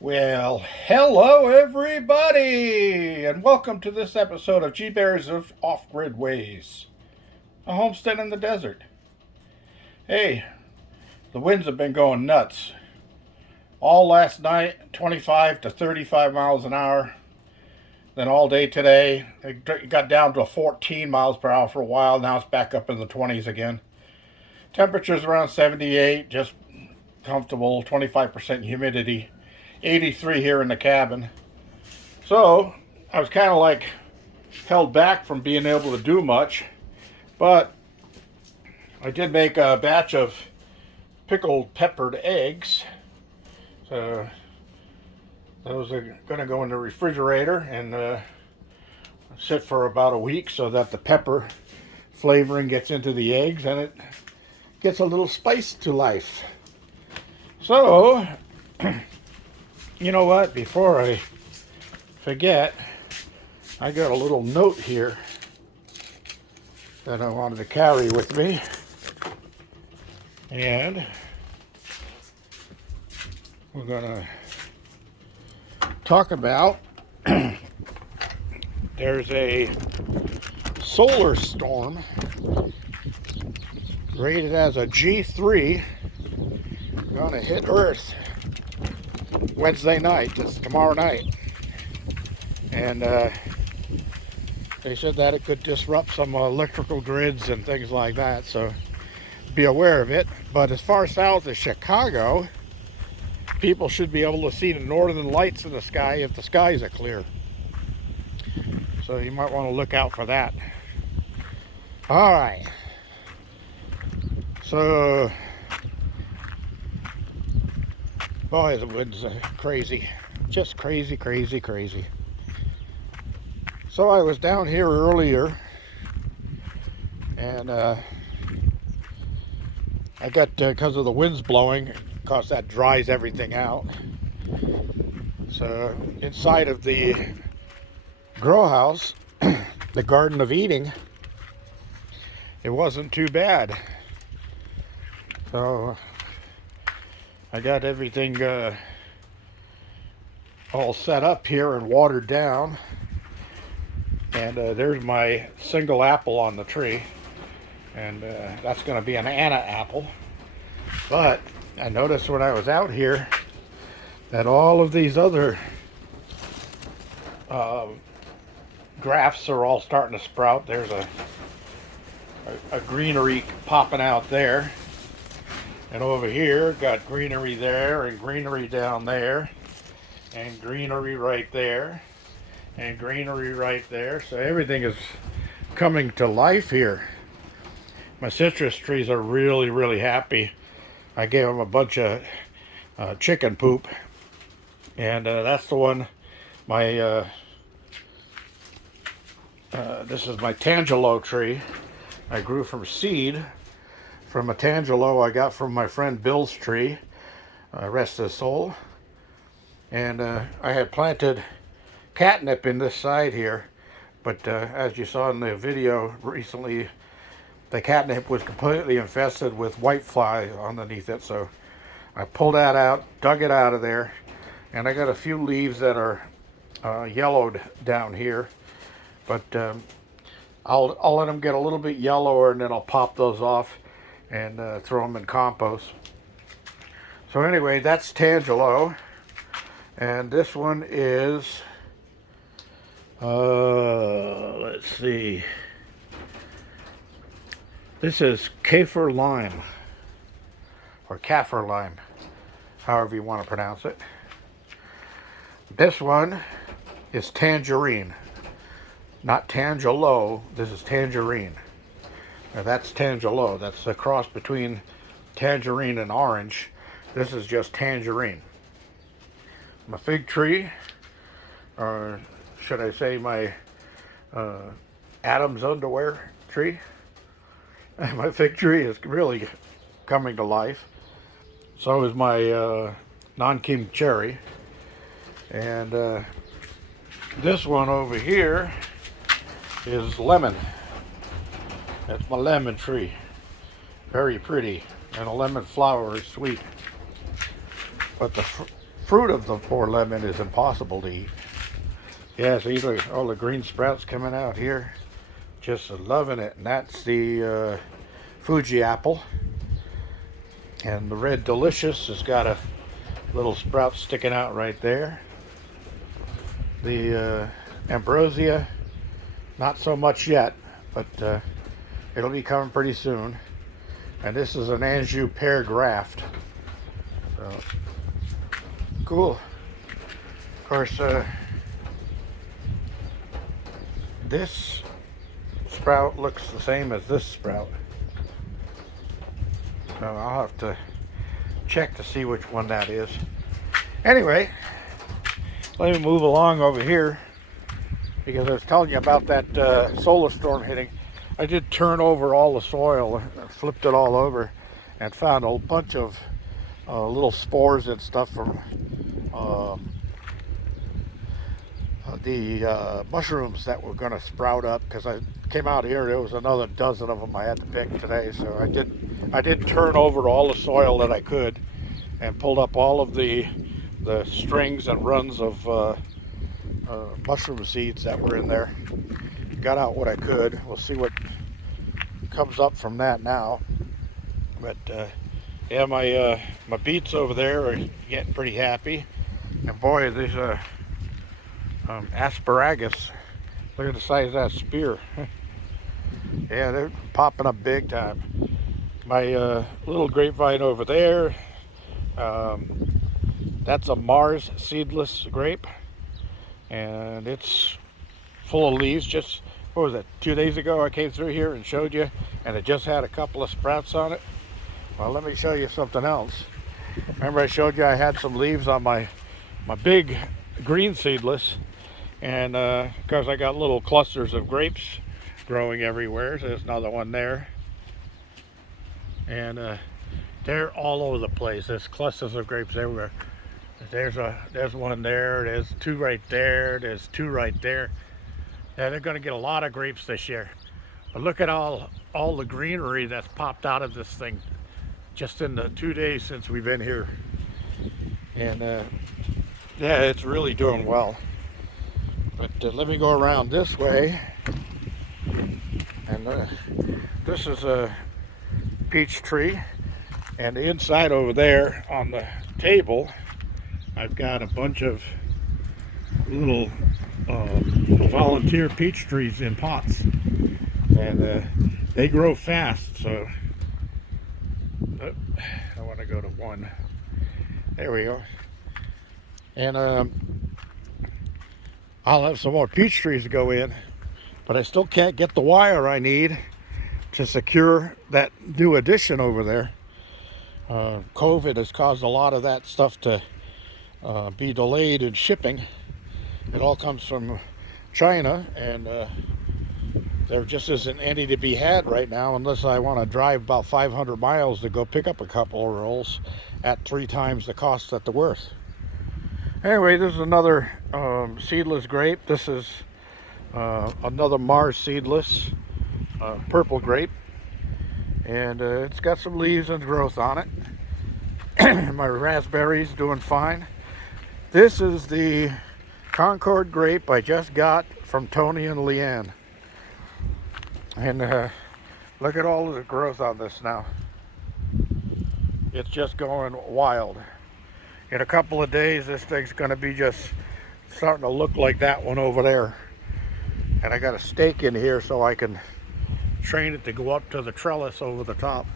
Well, hello everybody, and welcome to this episode of G-Bears of Off-Grid Ways, a homestead in the desert. Hey, the winds have been going nuts. All last night, 25 to 35 miles an hour. Then all day today, it got down to 14 miles per hour for a while. Now it's back up in the 20s again. Temperatures around 78, just comfortable, 25% humidity. 83 here in the cabin. So I was kind of like held back from being able to do much, but I did make a batch of pickled peppered eggs. So those are going to go in the refrigerator and sit for about a week so that the pepper flavoring gets into the eggs and it gets a little spice to life. So you know what? Before I forget, I got a little note here that I wanted to carry with me. And we're going to talk about there's a solar storm rated as a G3 going to hit Earth Wednesday night, just tomorrow night, and they said that it could disrupt some electrical grids and things like that, so be aware of it. But as far south as Chicago, people should be able to see the northern lights in the sky if the skies are clear, so you might want to look out for that. All right, so boy, the wind's crazy. Just crazy. So I was down here earlier, and I got, because of the winds blowing, of course that dries everything out. So inside of the grow house, the Garden of Eating, it wasn't too bad. So I got everything all set up here and watered down, and there's my single apple on the tree, and that's going to be an Anna apple. But I noticed when I was out here that all of these other grafts are all starting to sprout. There's a greenery popping out there. And over here, got greenery there, and greenery down there, and greenery right there, and greenery right there. So everything is coming to life here. My citrus trees are really happy. I gave them a bunch of chicken poop, and that's the one. My this is my Tangelo tree. I grew from seed. From a Tangelo I got from my friend Bill's tree, rest his soul. And I had planted catnip in this side here, but as you saw in the video recently, the catnip was completely infested with whitefly underneath it, so I pulled that out, dug it out of there, and I got a few leaves that are yellowed down here, but I'll let them get a little bit yellower, and then I'll pop those off and throw them in compost. So anyway, that's Tangelo, and this one is let's see, this is kaffir lime, or kaffir lime, however you want to pronounce it. This one is tangerine, not Tangelo. This is tangerine. Now that's Tangelo. That's a cross between tangerine and orange. This is just tangerine. My fig tree, or should I say my Adam's underwear tree. My fig tree is really coming to life. So is my non-king cherry. And this one over here is lemon. That's my lemon tree. Very pretty. And a lemon flower is sweet. But the fruit of the poor lemon is impossible to eat. Yeah, see, look, all the green sprouts coming out here. Just loving it. And that's the Fuji apple. And the Red Delicious has got a little sprout sticking out right there. The Ambrosia, not so much yet, but it'll be coming pretty soon. And this is an Anjou pear graft. So, cool. Of course, this sprout looks the same as this sprout. So I'll have to check to see which one that is. Anyway, let me move along over here, because I was telling you about that solar storm hitting. I did turn over all the soil, flipped it all over, and found a bunch of little spores and stuff from the mushrooms that were going to sprout up. Because I came out here, there was another dozen of them I had to pick today. So I did turn over all the soil that I could, and pulled up all of the strings and runs of mushroom seeds that were in there. Got out what I could. We'll see what comes up from that now. But yeah, my beets over there are getting pretty happy. And boy, these asparagus, look at the size of that spear. Yeah, they're popping up big time. My little grapevine over there, that's a Mars seedless grape, and it's full of leaves. Just, what was it, 2 days ago I came through here and showed you, and it just had a couple of sprouts on it. Well, let me show you something else. Remember I showed you I had some leaves on my big green seedless, and because I got little clusters of grapes growing everywhere. So there's another one there, and they're all over the place. There's clusters of grapes everywhere. There's one there, there's two right there, there's two right there. Yeah, they're going to get a lot of grapes this year. But look at all the greenery that's popped out of this thing just in the 2 days since we've been here. And yeah, it's really doing well. But let me go around this way. And this is a peach tree. And inside over there on the table, I've got a bunch of little volunteer peach trees in pots. And they grow fast, so I want to go to one. There we go. And I'll have some more peach trees to go in, but I still can't get the wire I need to secure that new addition over there. COVID has caused a lot of that stuff to be delayed in shipping. It all comes from China, and there just isn't any to be had right now, unless I want to drive about 500 miles to go pick up a couple of rolls at 3 times the cost that they're worth. Anyway, this is another seedless grape. This is another Mars seedless purple grape, and it's got some leaves and growth on it. My raspberry's doing fine. This is the Concord grape I just got from Tony and Leanne. And look at all of the growth on this now. It's just going wild. In a couple of days, this thing's going to be just starting to look like that one over there. And I got a stake in here so I can train it to go up to the trellis over the top.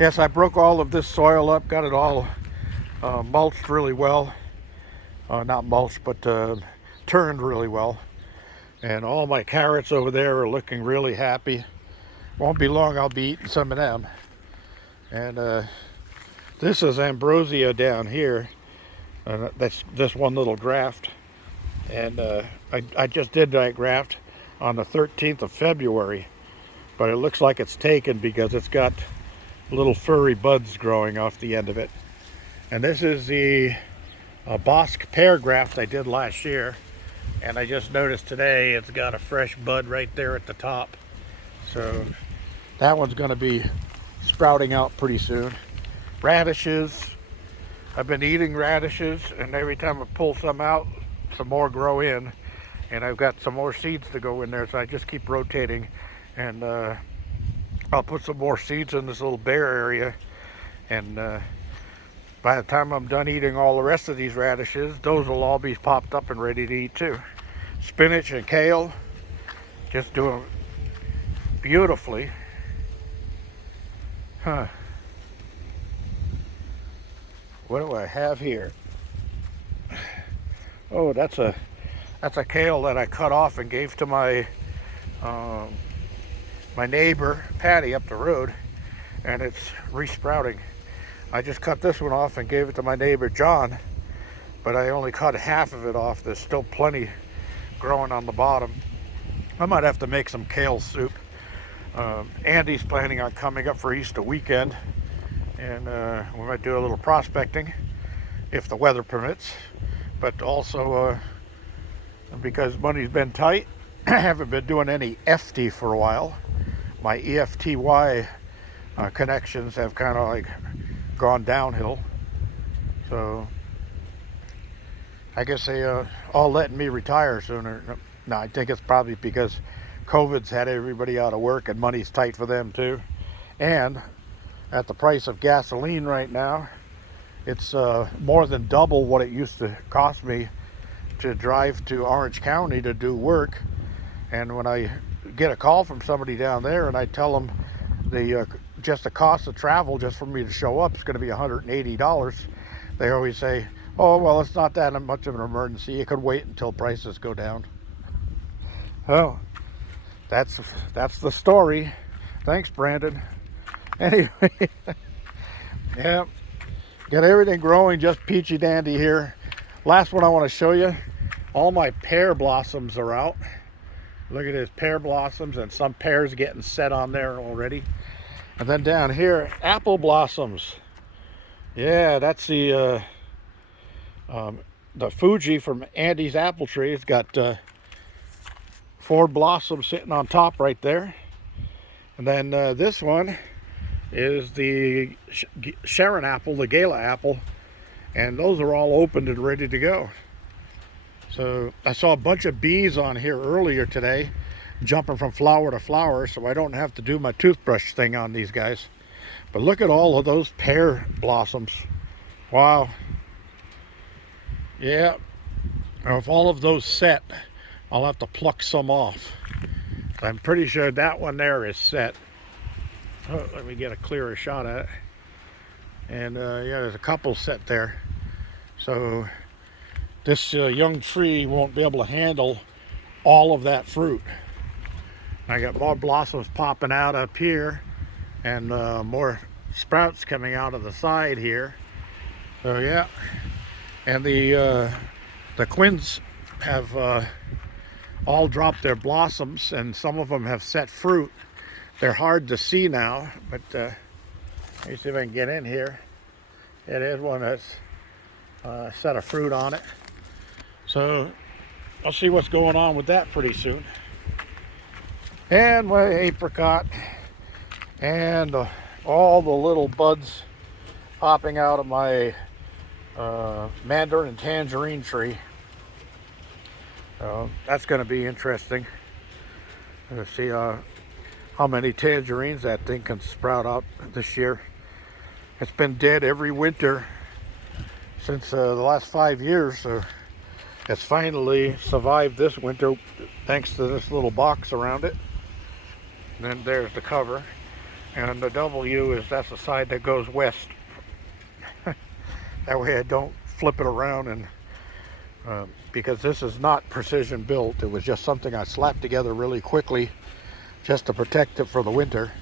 Yes, I broke all of this soil up, got it all mulched really well. Not mulched, but turned really well. And all my carrots over there are looking really happy. Won't be long, I'll be eating some of them. And this is ambrosia down here. That's just one little graft. And I just did that graft on the 13th of February. But it looks like it's taken because it's got little furry buds growing off the end of it. And this is the Bosque pear graft I did last year. And I just noticed today it's got a fresh bud right there at the top. So that one's going to be sprouting out pretty soon. Radishes, I've been eating radishes, and every time I pull some out, some more grow in, and I've got some more seeds to go in there, so I just keep rotating, and I'll put some more seeds in this little bare area, and by the time I'm done eating all the rest of these radishes, those will all be popped up and ready to eat too. Spinach and kale, just doing beautifully. Huh. What do I have here? Oh, that's a kale that I cut off and gave to my my neighbor Patty up the road, and it's resprouting. I just cut this one off and gave it to my neighbor John, but I only cut half of it off. There's still plenty growing on the bottom. I might have to make some kale soup. Andy's planning on coming up for Easter weekend, and we might do a little prospecting if the weather permits, but also because money's been tight, I haven't been doing any FT for a while. My EFTY connections have kind of like gone downhill, so I guess they all letting me retire sooner. No, I think it's probably because COVID's had everybody out of work and money's tight for them too, and at the price of gasoline right now, it's more than double what it used to cost me to drive to Orange County to do work. And when I get a call from somebody down there and I tell them just the cost of travel just for me to show up is going to be $180, they always say, oh, well, it's not that much of an emergency. It could wait until prices go down. Oh, that's the story. Thanks, Brandon. Anyway, yeah, got everything growing just peachy dandy here. Last one I want to show you, all my pear blossoms are out. Look at this, pear blossoms, and some pears getting set on there already. And then down here, apple blossoms. Yeah, that's the Fuji from Andy's apple tree. It's got 4 blossoms sitting on top right there. And then this one is the Sharon apple, the Gala apple, and those are all opened and ready to go. So I saw a bunch of bees on here earlier today, jumping from flower to flower, so I don't have to do my toothbrush thing on these guys. But look at all of those pear blossoms. Wow. Yeah, if all of those set, I'll have to pluck some off. I'm pretty sure that one there is set. Oh, let me get a clearer shot at it. And yeah, there's a couple set there. So this young tree won't be able to handle all of that fruit. I got more blossoms popping out up here, and more sprouts coming out of the side here. So yeah, and the quins have all dropped their blossoms, and some of them have set fruit. They're hard to see now, but let me see if I can get in here. It is one that's set of fruit on it. So I'll see what's going on with that pretty soon. And my apricot, and all the little buds popping out of my mandarin and tangerine tree. That's going to be interesting to see how many tangerines that thing can sprout out this year. It's been dead every winter since the last 5 years, so it's finally survived this winter thanks to this little box around it. And then there's the cover, and the W that's the side that goes west. That way I don't flip it around, and because this is not precision built. It was just something I slapped together really quickly just to protect it for the winter.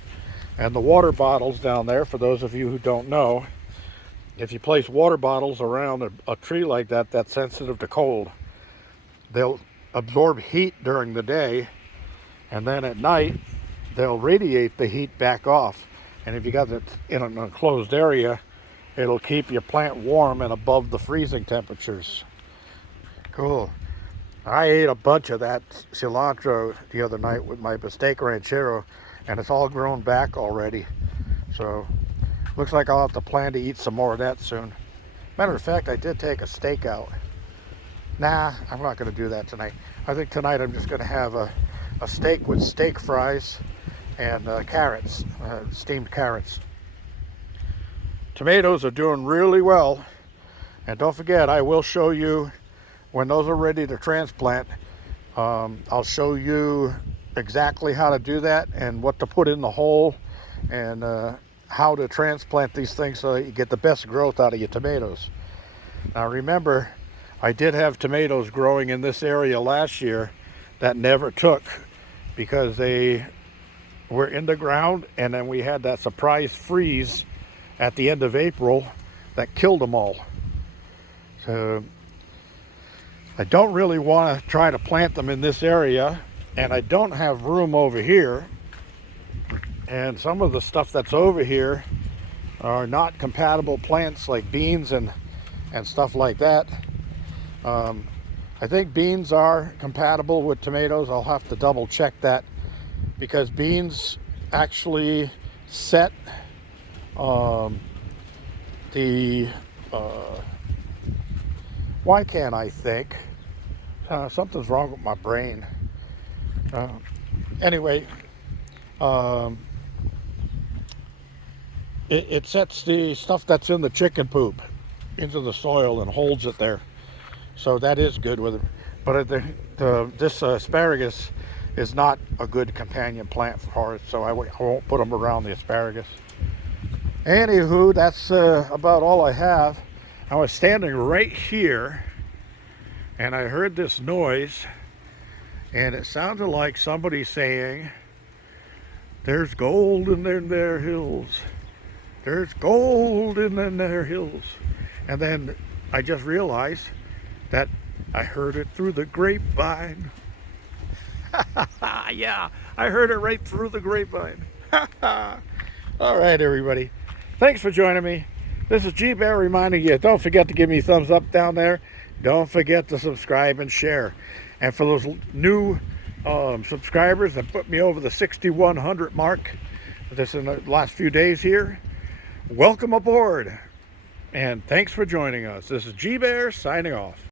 And the water bottles down there, for those of you who don't know, if you place water bottles around a tree like that that's sensitive to cold, they'll absorb heat during the day, and then at night they'll radiate the heat back off. And if you got it in an enclosed area, it'll keep your plant warm and above the freezing temperatures. Cool. I ate a bunch of that cilantro the other night with my bistec ranchero, and it's all grown back already. So looks like I'll have to plan to eat some more of that soon. Matter of fact, I did take a steak out. Nah, I'm not going to do that tonight. I think tonight I'm just going to have a steak with steak fries and carrots, steamed carrots. Tomatoes are doing really well. And don't forget, I will show you when those are ready to transplant. I'll show you exactly how to do that and what to put in the hole and how to transplant these things so that you get the best growth out of your tomatoes. Now remember, I did have tomatoes growing in this area last year that never took because they were in the ground, and then we had that surprise freeze at the end of April that killed them all. So I don't really want to try to plant them in this area, and I don't have room over here, and some of the stuff that's over here are not compatible plants like beans and stuff like that. I think beans are compatible with tomatoes. I'll have to double check that because beans actually set why can't I think? Something's wrong with my brain. Anyway, it sets the stuff that's in the chicken poop into the soil and holds it there. So that is good with it. But this asparagus is not a good companion plant for it, so I won't put them around the asparagus. Anywho, that's about all I have. I was standing right here and I heard this noise, and it sounded like somebody saying, "There's gold in their hills. There's gold in their hills." And then I just realized that I heard it through the grapevine. Yeah, I heard it right through the grapevine. All right, everybody. Thanks for joining me. This is G Bear reminding you, don't forget to give me a thumbs up down there. Don't forget to subscribe and share. And for those new subscribers that put me over the 6,100 mark, this in the last few days here, welcome aboard. And thanks for joining us. This is G Bear signing off.